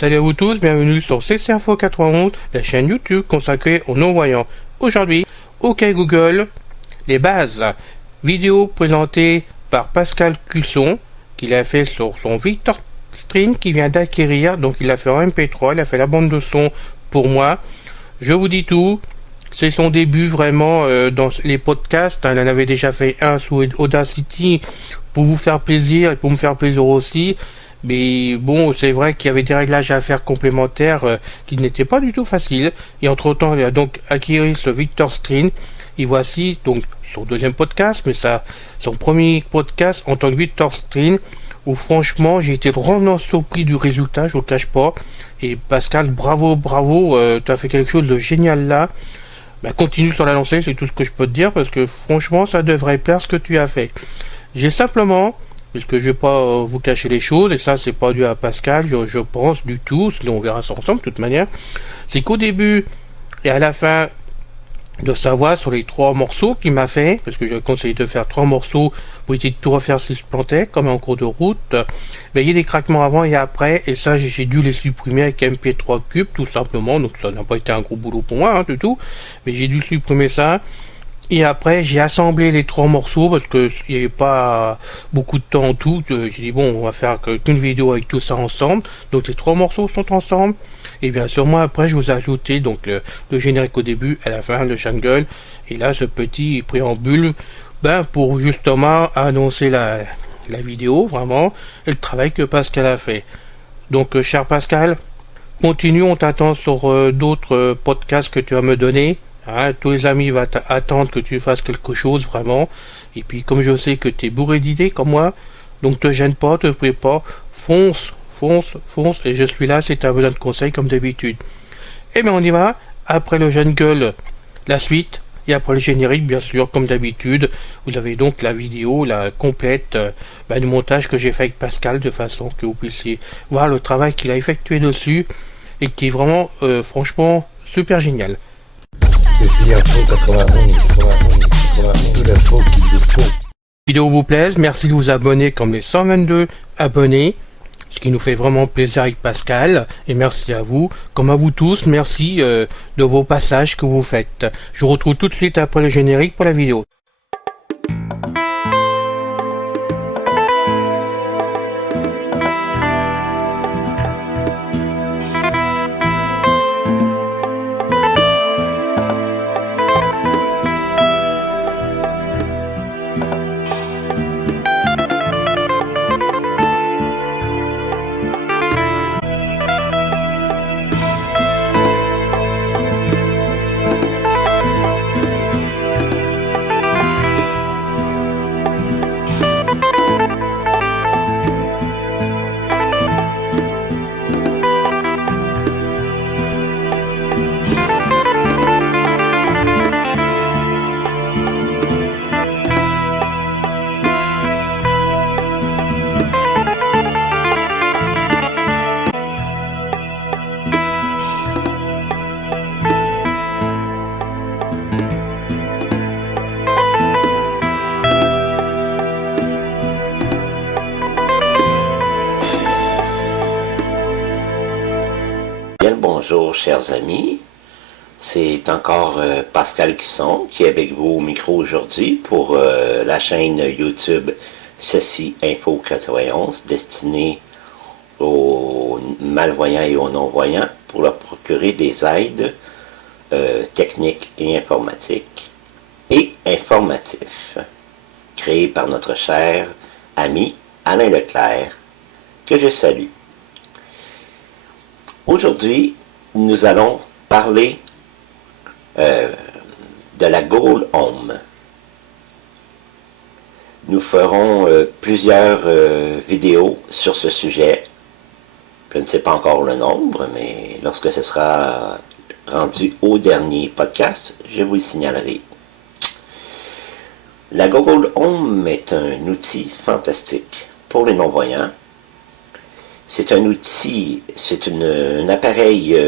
Salut à vous tous, bienvenue sur CC Info 91, la chaîne YouTube consacrée aux non-voyants. Aujourd'hui, OK Google, les bases. Vidéo présentée par Pascal Cusson, qu'il a fait sur son Victor Stream qu'il vient d'acquérir. Donc il a fait en MP3, il a fait la bande de son pour moi. Je vous dis tout. C'est son début vraiment dans les podcasts. Il en avait déjà fait un sous Audacity pour vous faire plaisir et pour me faire plaisir aussi. Mais bon, c'est vrai qu'il y avait des réglages à faire complémentaires qui n'étaient pas du tout faciles. Et entre temps, il a donc acquis ce Victor Stream. Et voici donc son deuxième podcast, mais son premier podcast en tant que Victor Stream, où franchement j'ai été vraiment surpris du résultat, je vous le cache pas. Et Pascal, bravo, tu as fait quelque chose de génial là. Bah, continue sur la lancée, c'est tout ce que je peux te dire, parce que franchement ça devrait plaire ce que tu as fait. J'ai simplement, parce que je vais pas vous cacher les choses, et ça c'est pas dû à Pascal, je pense du tout, sinon on verra ça ensemble de toute manière, c'est qu'au début et à la fin de savoir sur les 3 morceaux qu'il m'a fait, parce que je conseille de faire 3 morceaux pour essayer de tout refaire s'il se plantait, comme en cours de route, mais il y a des craquements avant et après, et ça j'ai dû les supprimer avec MP3 Cube tout simplement, donc ça n'a pas été un gros boulot pour moi du tout, mais j'ai dû supprimer ça. Et après, j'ai assemblé les 3 morceaux parce que il n'y avait pas beaucoup de temps en tout. J'ai dit bon, on va faire qu'une vidéo avec tout ça ensemble. Donc les 3 morceaux sont ensemble. Et bien sûr, moi après, je vous ai ajouté donc le générique au début, à la fin, le jungle. Et là, ce petit préambule, pour justement annoncer la vidéo, vraiment, et le travail que Pascal a fait. Donc, cher Pascal, continue, on t'attend sur d'autres podcasts que tu vas me donner. Hein, tous les amis vont attendre que tu fasses quelque chose vraiment. Et puis comme je sais que tu es bourré d'idées comme moi, donc te gêne pas, te prie pas, fonce, et je suis là si tu as besoin de conseils comme d'habitude. Et bien on y va, après le jungle, la suite, et après le générique bien sûr comme d'habitude. Vous avez donc la vidéo, la complète, du montage que j'ai fait avec Pascal, de façon que vous puissiez voir le travail qu'il a effectué dessus, et qui est vraiment franchement super génial. C'est Info 91, de l'info qu'il vous faut. Si la vidéo vous plaise, merci de vous abonner comme les 122 abonnés, ce qui nous fait vraiment plaisir avec Pascal, et merci à vous, comme à vous tous, merci de vos passages que vous faites. Je vous retrouve tout de suite après le générique pour la vidéo. Bien le bonjour chers amis, c'est encore Pascal Cusson qui est avec vous au micro aujourd'hui pour la chaîne YouTube CC Info 91 destinée aux malvoyants et aux non-voyants pour leur procurer des aides techniques et informatiques et informatifs créés par notre cher ami Alain Leclerc que je salue. Aujourd'hui, nous allons parler de la Google Home. Nous ferons plusieurs vidéos sur ce sujet. Je ne sais pas encore le nombre, mais lorsque ce sera rendu au dernier podcast, je vous le signalerai. La Google Home est un outil fantastique pour les non-voyants. C'est un outil, c'est un appareil,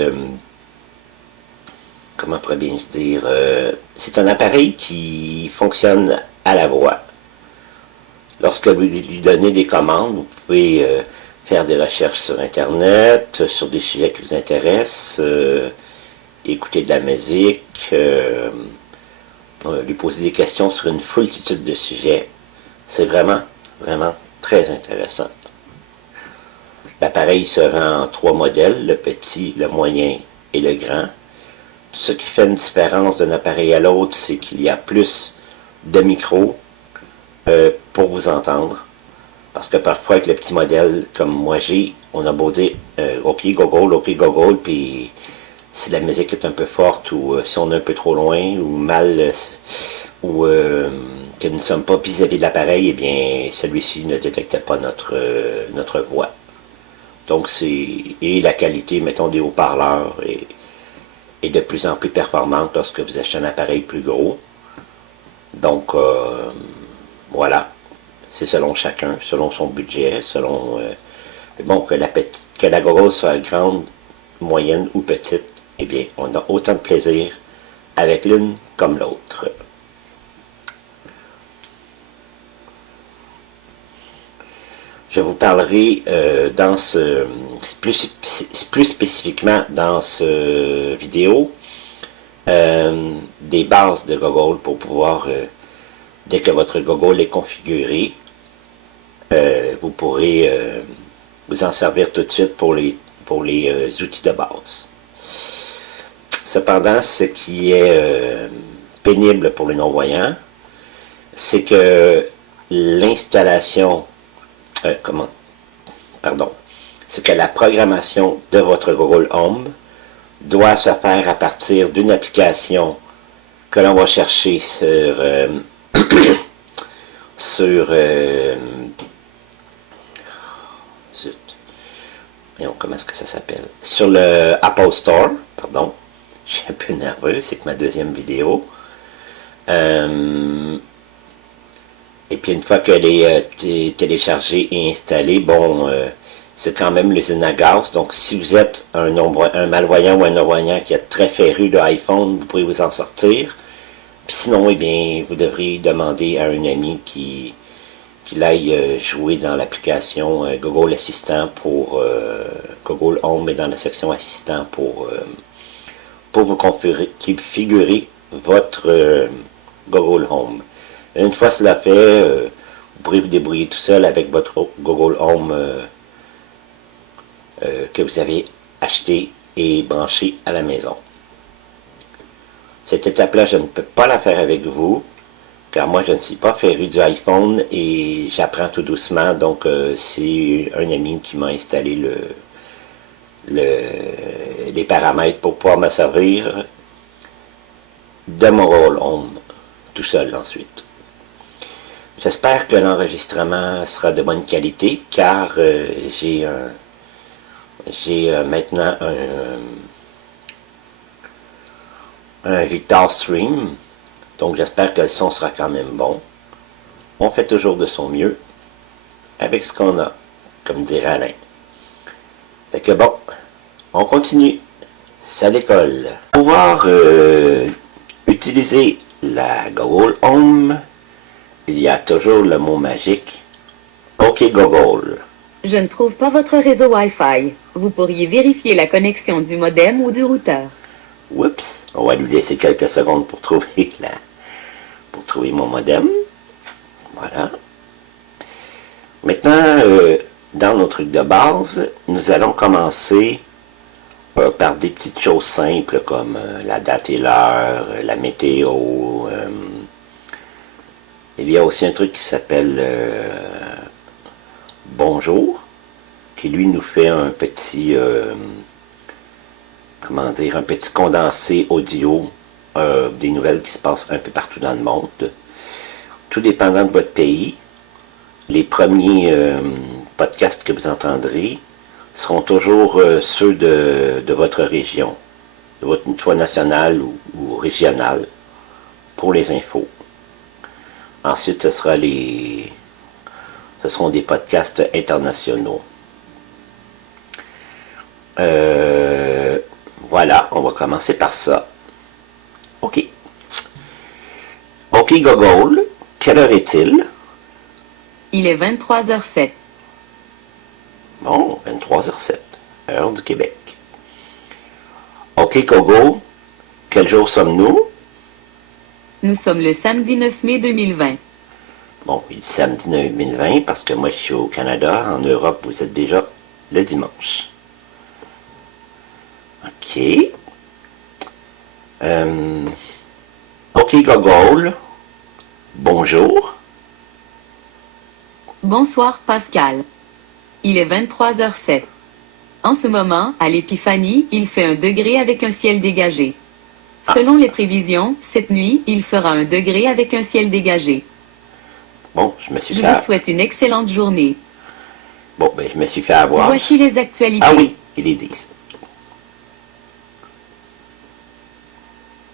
comment pourrait bien se dire, c'est un appareil qui fonctionne à la voix. Lorsque vous lui donnez des commandes, vous pouvez faire des recherches sur Internet, sur des sujets qui vous intéressent, écouter de la musique, lui poser des questions sur une foultitude de sujets. C'est vraiment, vraiment très intéressant. L'appareil se vend en 3 modèles, le petit, le moyen et le grand. Ce qui fait une différence d'un appareil à l'autre, c'est qu'il y a plus de micros pour vous entendre. Parce que parfois, avec le petit modèle, comme moi j'ai, on a beau dire OK Google, puis si la musique est un peu forte, ou si on est un peu trop loin, ou mal, ou que nous ne sommes pas vis-à-vis de l'appareil, eh bien, celui-ci ne détecte pas notre voix. Donc, et la qualité, mettons, des haut-parleurs est de plus en plus performante lorsque vous achetez un appareil plus gros. Donc, voilà. C'est selon chacun, selon son budget, selon... bon, que la Google soit grande, moyenne ou petite, eh bien, on a autant de plaisir avec l'une comme l'autre. Je vous parlerai plus spécifiquement dans ce vidéo des bases de Google pour pouvoir, dès que votre Google est configuré, vous pourrez vous en servir tout de suite pour les outils de base. Cependant, ce qui est pénible pour les non-voyants, c'est que l'installation, c'est que la programmation de votre Google Home doit se faire à partir d'une application que l'on va chercher comment est-ce que ça s'appelle? Sur le Apple Store, pardon. Je suis un peu nerveux, c'est que ma deuxième vidéo. Et puis une fois qu'elle est téléchargée et installée, bon, c'est quand même l'usine à gaz. Donc si vous êtes un malvoyant ou un non-voyant qui est très féru de iPhone, vous pourrez vous en sortir. Puis sinon, eh bien, vous devrez demander à un ami qu'il aille jouer dans l'application Google Assistant pour Google Home et dans la section Assistant pour vous configurer votre Google Home. Une fois cela fait, vous pourrez vous débrouiller tout seul avec votre Google Home que vous avez acheté et branché à la maison. Cette étape-là, je ne peux pas la faire avec vous, car moi, je ne suis pas féru du iPhone et j'apprends tout doucement. Donc, c'est un ami qui m'a installé les paramètres pour pouvoir me servir de mon Google Home tout seul ensuite. J'espère que l'enregistrement sera de bonne qualité, car j'ai maintenant un Victor Stream, donc j'espère que le son sera quand même bon. On fait toujours de son mieux avec ce qu'on a, comme dirait Alain. Fait que bon, on continue. Ça décolle. Pour pouvoir utiliser la Google Home, il y a toujours le mot magique OK Google. Je ne trouve pas votre réseau Wi-Fi. Vous pourriez vérifier la connexion du modem ou du routeur. Oups, on va lui laisser quelques secondes pour trouver mon modem. Voilà. Maintenant, dans nos trucs de base, nous allons commencer par des petites choses simples comme la date et l'heure, la météo. Il y a aussi un truc qui s'appelle Bonjour, qui lui nous fait un petit un petit condensé audio des nouvelles qui se passent un peu partout dans le monde. Tout dépendant de votre pays, les premiers podcasts que vous entendrez seront toujours ceux de votre région, de votre soit nationale ou régionale, pour les infos. Ensuite, ce seront des podcasts internationaux. Voilà, on va commencer par ça. OK. OK Google, quelle heure est-il? Il est 23h07. Bon, heure du Québec. OK, Kogo, quel jour sommes-nous? Nous sommes le samedi 9 mai 2020. Bon, il est samedi 2020 parce que moi je suis au Canada. En Europe, vous êtes déjà le dimanche. OK. OK, Google. Bonjour. Bonsoir Pascal. Il est 23h07. En ce moment, à l'Épiphanie, il fait 1 degré avec un ciel dégagé. Selon les prévisions, cette nuit, il fera 1 degré avec un ciel dégagé. Bon, je me suis Je fait... vous souhaite une excellente journée. Bon, ben, je me suis fait avoir. Voici les actualités. Ah oui, ils les disent.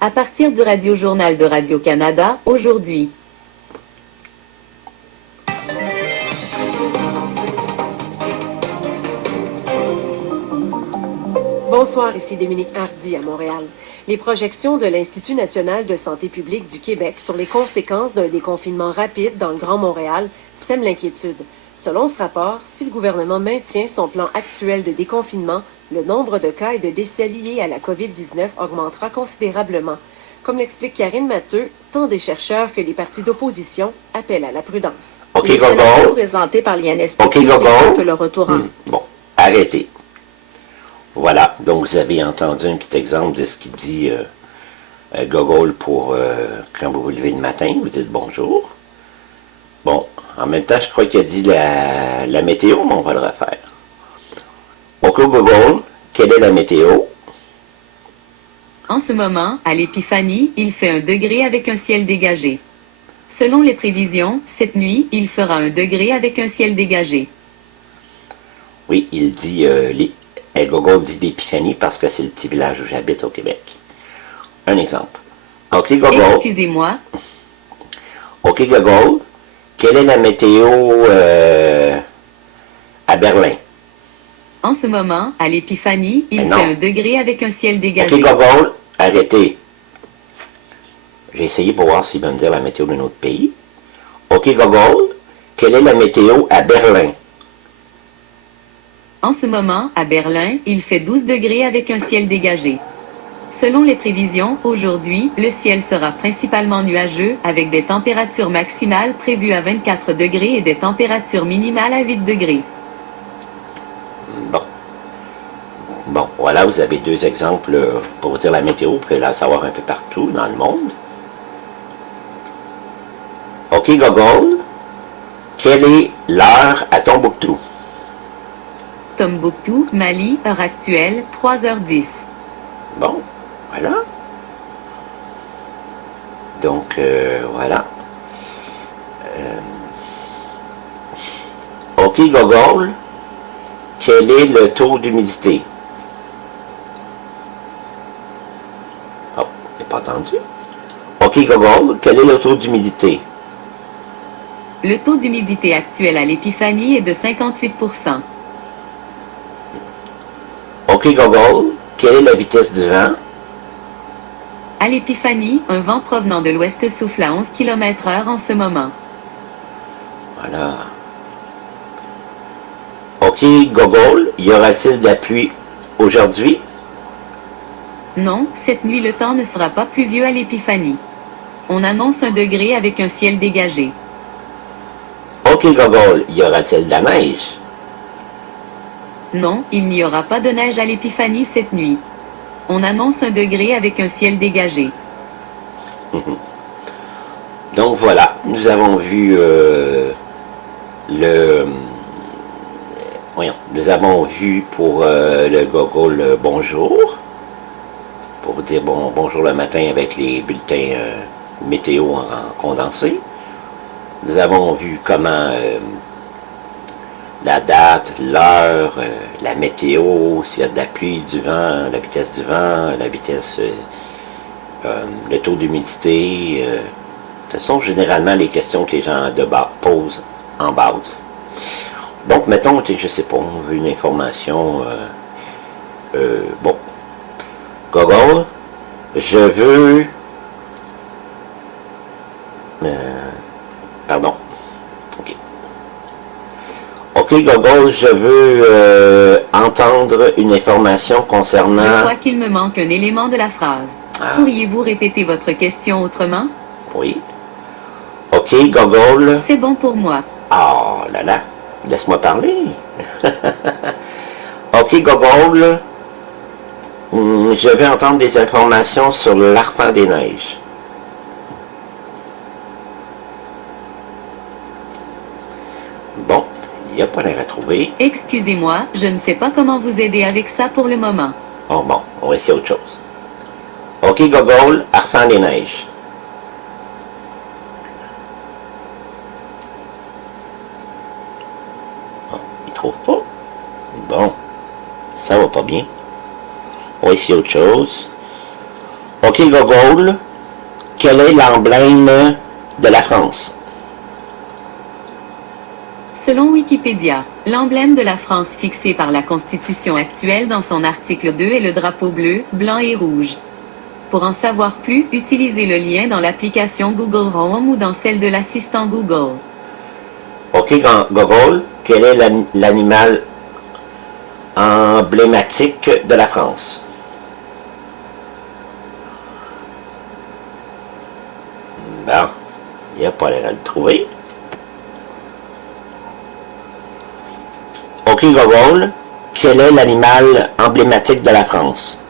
À partir du Radio-Journal de Radio-Canada, aujourd'hui. Bonsoir, ici Dominique Hardy à Montréal. Les projections de l'Institut national de santé publique du Québec sur les conséquences d'un déconfinement rapide dans le Grand Montréal sèment l'inquiétude. Selon ce rapport, si le gouvernement maintient son plan actuel de déconfinement, le nombre de cas et de décès liés à la COVID-19 augmentera considérablement. Comme l'explique Karine Matteux, tant des chercheurs que les partis d'opposition appellent à la prudence. OK, Les sénateurs Gogo. présentés par l'INSP OK, Gogo. que le retour en... Bon, arrêtez. Voilà, donc vous avez entendu un petit exemple de ce qu'il dit Gogol pour quand vous vous levez le matin, vous dites bonjour. Bon, en même temps, je crois qu'il a dit la météo, mais on va le refaire. OK, Gogol, quelle est la météo? En ce moment, à l'Épiphanie, il fait 1 degré avec un ciel dégagé. Selon les prévisions, cette nuit, il fera 1 degré avec un ciel dégagé. Oui, il dit, Gogol dit l'Épiphanie parce que c'est le petit village où j'habite au Québec. Un exemple. OK, Gogol. Excusez-moi, OK, Gogol, quelle est la météo à Berlin? en ce moment, à l'Épiphanie, il Mais fait non. 1 degré avec un ciel OK, dégagé. Gogol, arrêtez. J'ai essayé pour voir s'il va me dire la météo d'un autre pays. OK, Gogol, quelle est la météo à Berlin? En ce moment, à Berlin, il fait 12 degrés avec un ciel dégagé. Selon les prévisions, aujourd'hui, le ciel sera principalement nuageux avec des températures maximales prévues à 24 degrés et des températures minimales à 8 degrés. Bon. Bon, voilà, vous avez 2 exemples pour vous dire la météo. Vous pouvez la savoir un peu partout dans le monde. OK, Gogol, quelle est l'heure à Tombouctou? Tombouctou, Mali, heure actuelle, 3h10. Bon, voilà. Donc, voilà. OK, Gogol, quel est le taux d'humidité? Oh, j'ai pas entendu. OK, Gogol, quel est le taux d'humidité? Le taux d'humidité actuel à l'Épiphanie est de 58%. OK, Gogol, quelle est la vitesse du vent? À l'Épiphanie, un vent provenant de l'ouest souffle à 11 km/h en ce moment. Voilà. OK, Gogol, y aura-t-il de la pluie aujourd'hui? Non, cette nuit le temps ne sera pas pluvieux à l'Épiphanie. On annonce 1 degré avec un ciel dégagé. OK, Gogol, y aura-t-il de la neige? Non, il n'y aura pas de neige à l'Épiphanie cette nuit. On annonce 1 degré avec un ciel dégagé. Donc voilà, nous avons vu nous avons vu pour le Gogol bonjour, pour vous dire bonjour le matin avec les bulletins météo en condensé. Nous avons vu comment la date, l'heure, la météo, s'il y a de la pluie, du vent, la vitesse du vent, la vitesse, le taux d'humidité. Ce sont généralement les questions que les gens de bas posent en base. Donc, mettons, je sais pas, on veut une information. Bon. Gogol, je veux. Pardon. OK. OK, OK, Google, je veux entendre une information Je concernant... crois qu'il me manque un élément de la phrase. Ah. Pourriez-vous répéter votre question autrement? Oui. OK, Google. C'est bon pour moi. Oh là là, laisse-moi parler. OK, Google. Je vais entendre des informations sur l'Arfan des Neiges. Bon, il n'y a pas l'air à trouver. Excusez-moi, je ne sais pas comment vous aider avec ça pour le moment. Oh bon, on va essayer autre chose. OK, Google, Arfan des Neiges. Oh, il trouve pas. Bon, ça va pas bien. On va essayer autre chose. OK, Google, quel est l'emblème de la France? Selon Wikipédia, l'emblème de la France fixé par la Constitution actuelle dans son article 2 est le drapeau bleu, blanc et rouge. Pour en savoir plus, utilisez le lien dans l'application Google Home ou dans celle de l'assistant Google. OK, Google, quel est l'animal emblématique de la France? Bon, il n'y a pas l'air à le trouver. OK, Google, quel est l'animal emblématique de la France?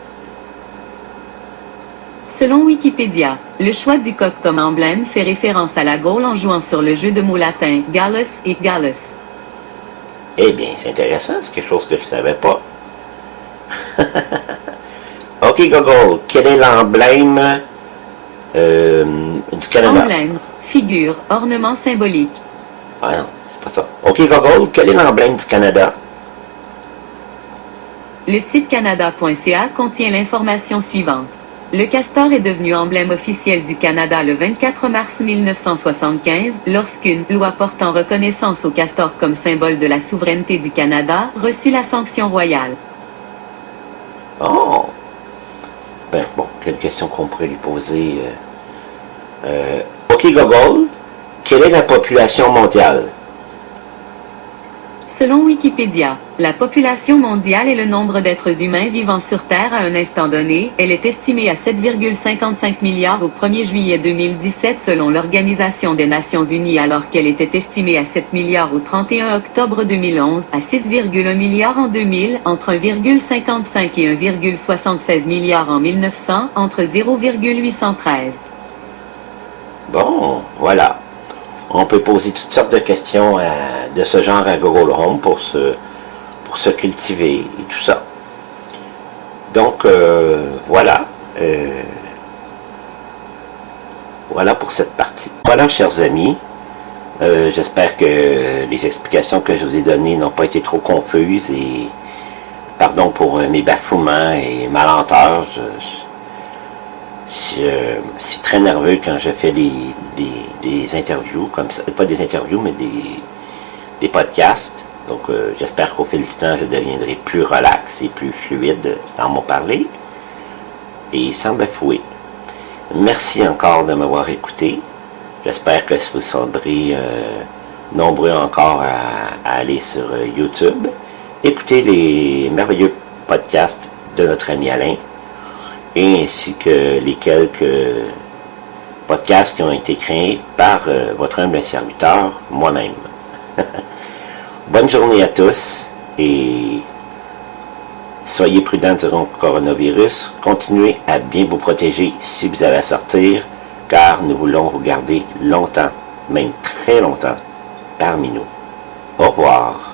Selon Wikipédia, le choix du coq comme emblème fait référence à la Gaule en jouant sur le jeu de mots latin Gallus et Gallus. Eh bien, c'est intéressant, c'est quelque chose que je ne savais pas. OK, Google, quel est l'emblème du Canada? Emblème, figure, ornement symbolique. Ah non, c'est pas ça. OK, Google, quel est l'emblème du Canada? Le site canada.ca contient l'information suivante. Le castor est devenu emblème officiel du Canada le 24 mars 1975 lorsqu'une loi portant reconnaissance au castor comme symbole de la souveraineté du Canada reçut la sanction royale. Oh! Ben, bon, quelle question qu'on pourrait lui poser? OK, Google, quelle est la population mondiale? Selon Wikipédia, la population mondiale est le nombre d'êtres humains vivant sur Terre à un instant donné. Elle est estimée à 7,55 milliards au 1er juillet 2017 selon l'Organisation des Nations Unies alors qu'elle était estimée à 7 milliards au 31 octobre 2011, à 6,1 milliards en 2000, entre 1,55 et 1,76 milliards en 1900, entre 0,813. Bon, voilà. On peut poser toutes sortes de questions de ce genre à Google Home pour se cultiver et tout ça. Donc, voilà. Voilà pour cette partie. Voilà, chers amis. J'espère que les explications que je vous ai données n'ont pas été trop confuses et pardon pour mes bafouements et malenteurs. Je suis très nerveux quand je fais des interviews comme ça, pas des interviews mais des podcasts. Donc j'espère qu'au fil du temps je deviendrai plus relax et plus fluide dans mon parler et sans bafouer. Merci encore de m'avoir écouté. J'espère que vous serez nombreux encore à aller sur YouTube, écouter les merveilleux podcasts de notre ami Alain, et ainsi que les quelques podcasts qui ont été créés par votre humble serviteur, moi-même. Bonne journée à tous et soyez prudents durant le coronavirus. Continuez à bien vous protéger si vous avez à sortir, car nous voulons vous garder longtemps, même très longtemps, parmi nous. Au revoir.